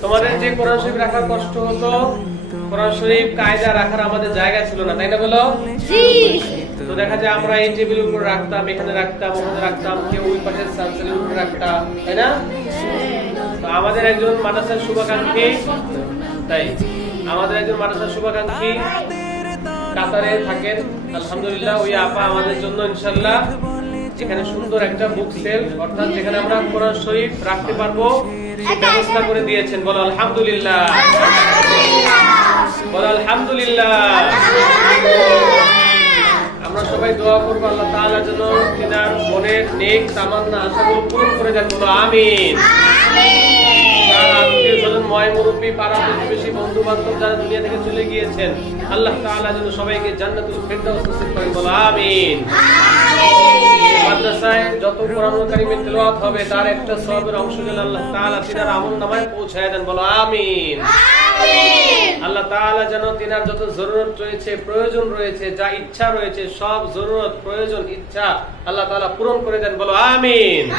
তোমাদের যে কোরআন শরীফ রাখার কষ্ট হতো, কোরআন শরীফ কায়দা রাখার আমাদের জায়গা ছিল না, তাই না বলো? তো দেখা যায় আমরা এই টেবিলের উপর রাখতাম, এখানে রাখতাম, ওখানে রাখতাম, কেউ ওই পাশের সানসেলের উপর রাখতাম, তাই না? তো আমাদের একজন মাদ্রাসার শুভাকাঙ্ক্ষী, তাই আমাদের একজন মাদ্রাসার শুভাকাঙ্ক্ষী কাতারে থাকেন, আলহামদুলিল্লাহ ওই আপা আমাদের জন্য ইনশাআল্লাহ এখানে সুন্দর একটা বুক সেল, অর্থাৎ যেখানে আমরা কোরআন শরীফ রাখতে পারবো সেই ব্যবস্থা করে দিয়েছেন। বলো আলহামদুলিল্লাহ, বলো আলহামদুলিল্লাহ। আমরা সবাই দোয়া করবো আল্লাহ তাআলা যেন তিনার মনের নেক তামান্না আশাগুলো পূরণ করে দেন। বলো আমিন। তার আত্মীয়-স্বজন, ময় মুরব্বী, পাড়া প্রতিবেশী, বন্ধু বান্ধব যারা দুনিয়া থেকে চলে গিয়েছেন, আল্লাহ তাআলা যেন সবাইকে জান্নাতুল ফেরদাউস নসিব করেন। বলো আমিন। মাদ্রাসায় যত কোরআন কারীমের তেলাওয়াত হবে তার একটা সওয়াবের অংশ যেন আল্লাহ তাআলা তিনার আমলনামায় পৌঁছায় দেন। বলো আমিন। আল্লাহ তাআলা যেন তিনার যত জরুরত রয়েছে, প্রয়োজন রয়েছে, যা ইচ্ছা রয়েছে, সব জরুরত, প্রয়োজন, ইচ্ছা আল্লাহ তাআলা পূরণ করে দেন। বলো আমিন।